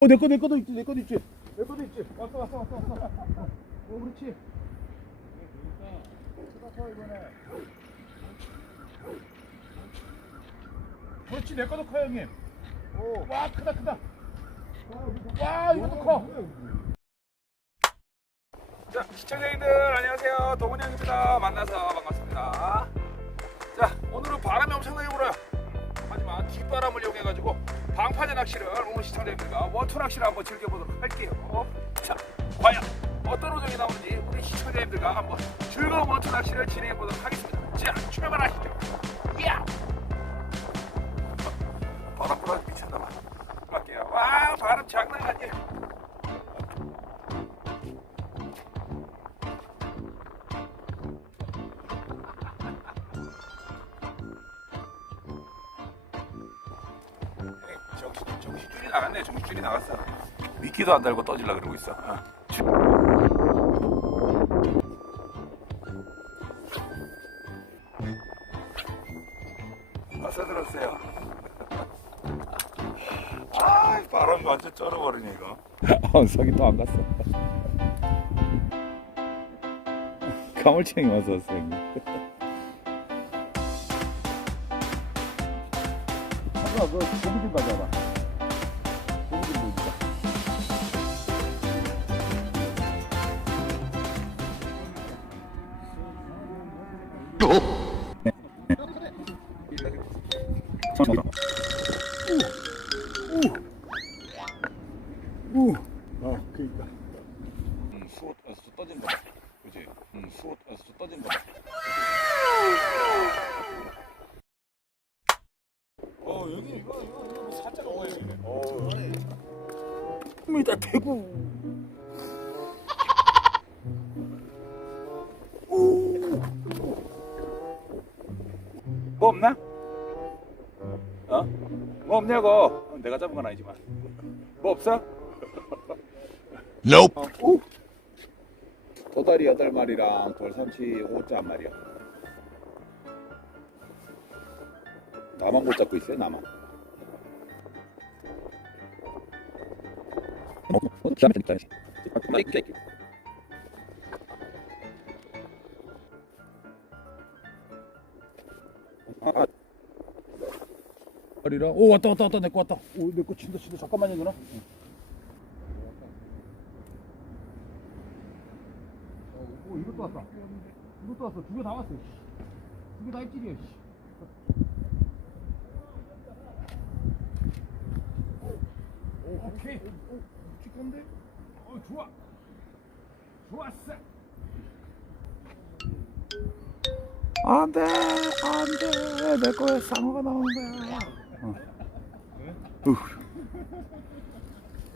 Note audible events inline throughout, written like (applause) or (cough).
어, 내 거, 내 거도 있지, 내 거도 있지. 내 거도 있지. 왔어, 왔어, 왔어, 왔어. 어, 그렇지. 그렇지, 내 거도 커, 형님. 오. 와, 크다, 크다. 와, 이것도 커. 자, 시청자님들 안녕하세요. 동훈이 형입니다. 만나서 반갑습니다. 자, 오늘은 바람이 엄청나게 불어요. 하지만 뒷바람을 이용해가지고 방파제 낚시를 오늘 시청자님들과 원투 낚시를 한번 즐겨보도록 할게요. 자, 과연 어떤 우정이 나오는지 우리 시청자님들과 한번 즐거운 원투 낚시를 진행해보도록 하겠습니다. 자, 출발하시죠. 야! 바람 불어 미쳤나봐. 갈게요. 와, 바람 장난 아니에요. 정신, 정신줄이 나갔네. 정신줄이 나갔어. 미끼도 안 달고 떠질라 그러고 있어. 어. 주- 어서 들었어요. 아, 바람 완전 쩔어버리네 이거. 아, (laughs) 석이 또 안 갔어. (laughs) 가물치형이 와서 왔어, 형님. 아까 그 고기 좀 가져와봐. 입니다 대구. 뭐 없나? 어? 뭐 없냐고? 어, 내가 잡은 건 아니지만. 뭐 없어? Nope. 오. 도다리 여덟 마리랑 돌삼치 5자 한 마리야. 나만 못 잡고 있어요, 나만. 어, 어, 오 왔다 왔다 왔다 내거 왔다. 오내거 친다 친다 잠깐만요 누나. 오 이것도 왔다. 이것도 왔어. 두 개 다 왔어. 두 개 다 입질이야. 오케이. 오, 찍건데? 어, 좋아. 좋았어. 안 돼, 안 돼. 내 거에 상어가 나오는 거야.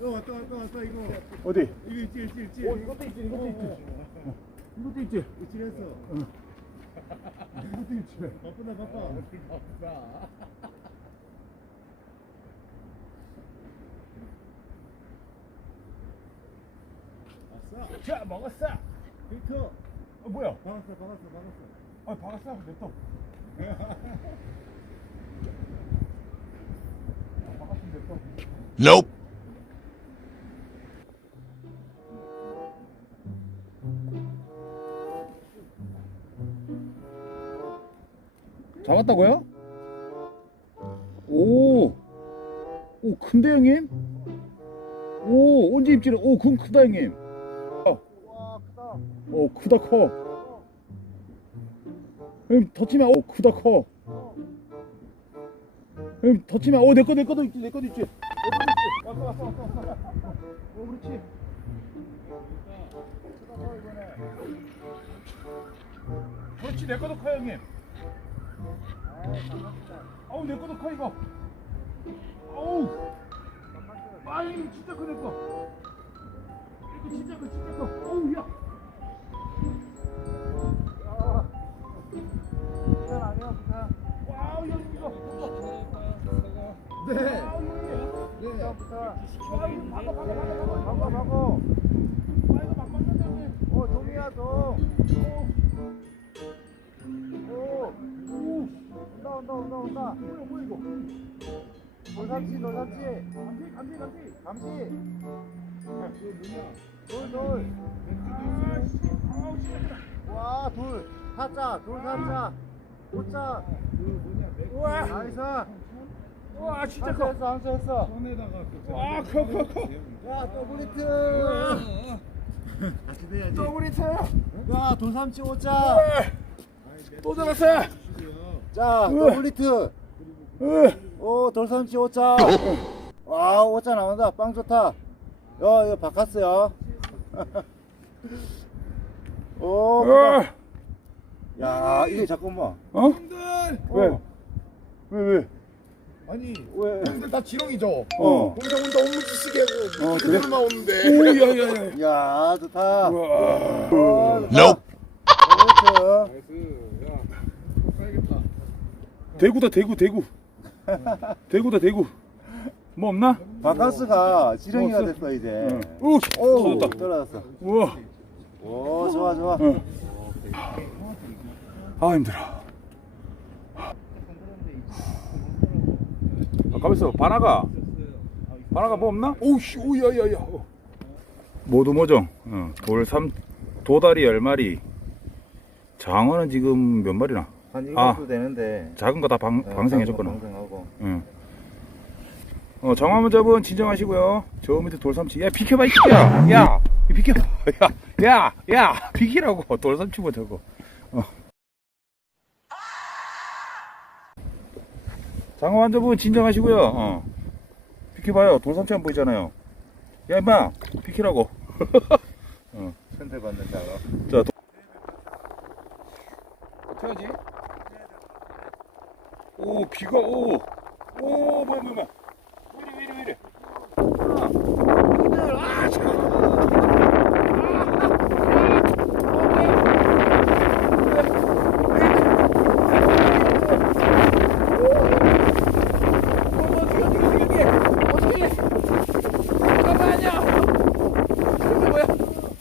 어, 왔다 왔다 왔다 이거 어디? 이거 있지 있지 있지 오, 이것도 있지, 이것도 있지. 어, 이것도 있지. 있지 했어 이것도 있지. 바쁘다 바빠 왔어 자, 먹었어. 빅터 어, 뭐야? 박았어 박았어 박았어 아, 박았어. 냅둬. 아, 박았으면 냅둬. Nope. 잡았다고요? 오, 오 큰데 형님? 오 언제 입질을? 오 그건 크다 형님. 와 크다 커. 형님 더 치면 오 크다 커. 형님 더 치면 오내 거내 거도 있지 내 거도 있지. 내 거도 있지. 왔어 왔어 왔어 왔어. 오 그렇지. 커. 그렇지 내 거도 커 형님. 어우 내 거도 커 이거. 어우. 아 진짜 거. 이거 진짜 커 진짜 커. 어우 야. 와우 형 이거. 네 와우 형님. 네 부산 와 이거 박아 박아 박아. 박아 박아 와 이거 막 맞는다 형님. 어 동이야 동 오, 오. 온다 온다 온다 온다 뭐야 뭐야 이거. 돌삼치 돌삼치 감지 감지 감지 감시 돌 돌돌 아씨 아우 진짜 와돌 사자 돌 사자 오자. 우와. 나이스. 와 진짜 한수 커. 했어 한수 했어. 와커커 커. 야 더블리트. 다시 내야지. 더블히트. 야 돌삼치 오자. 또 잡았어. 자 더블리트. 오 돌삼치 오자. 와 오자 나온다. 빵 좋다. 야 이거 바카스야 (laughs) 오 어? 야 이게 잠깐만 어? 왜? 왜 왜? 아니 왜? 형들 다 지렁이죠? 어. 혼자 혼자 업무지 쓰게 하고 어, 그래? 그대로 나오는데 오야야야. 야 좋다 우와. 어, 좋다 더블리트 가야겠다 대구다 대구 대구. 대구다 대구. 뭐 없나? 바카스가 지렁이가 없어. 됐어 이제 오, 오 터졌다. 떨어졌어 우와. 오 좋아 좋아 응. 아 힘들어. 아, 가만있어. 바나가. 바나가 뭐 없나? 오우씨, 오야야야. 모두 모종. 어, 돌삼, 도다리 10마리. 장어는 지금 몇 마리나? 한 아. 이것도 되는데 작은 거다 방, 방생해줬구나. 방생하고 응. 어, 장어 한번 잡은 진정하시고요. 저 밑에 돌삼치. 야, 비켜봐, 이 새끼야. 야, 이 비켜. 야, 야, 야, 비키라고. 돌삼치 뭐 저거. 어. 장어 한 잡은 진정하시고요. 어. 비켜봐요. 돌삼치 안 보이잖아요. 야, 임마. 비키라고. 천대 받는 자가 자, 도... 어떻게 하지? 오, 비가, 오. 오, 뭐야, 뭐야, 뭐야. 왜 이래, 왜 이래, 왜 이래. 아, 형들, 아, 참.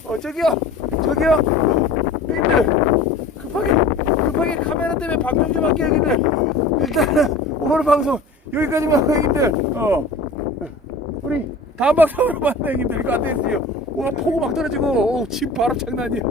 어 저기요 저기요. 형님들. 급하게 급하게 카메라 때문에 방송 좀 할게요 형님들 일단은 오늘 방송 여기까지만 형님들. 어. 우리 다음 방송으로 만나요 형님들. 이거 안 되겠어요. 와 폭우 막 떨어지고 오, 집 바로 장난 아니에요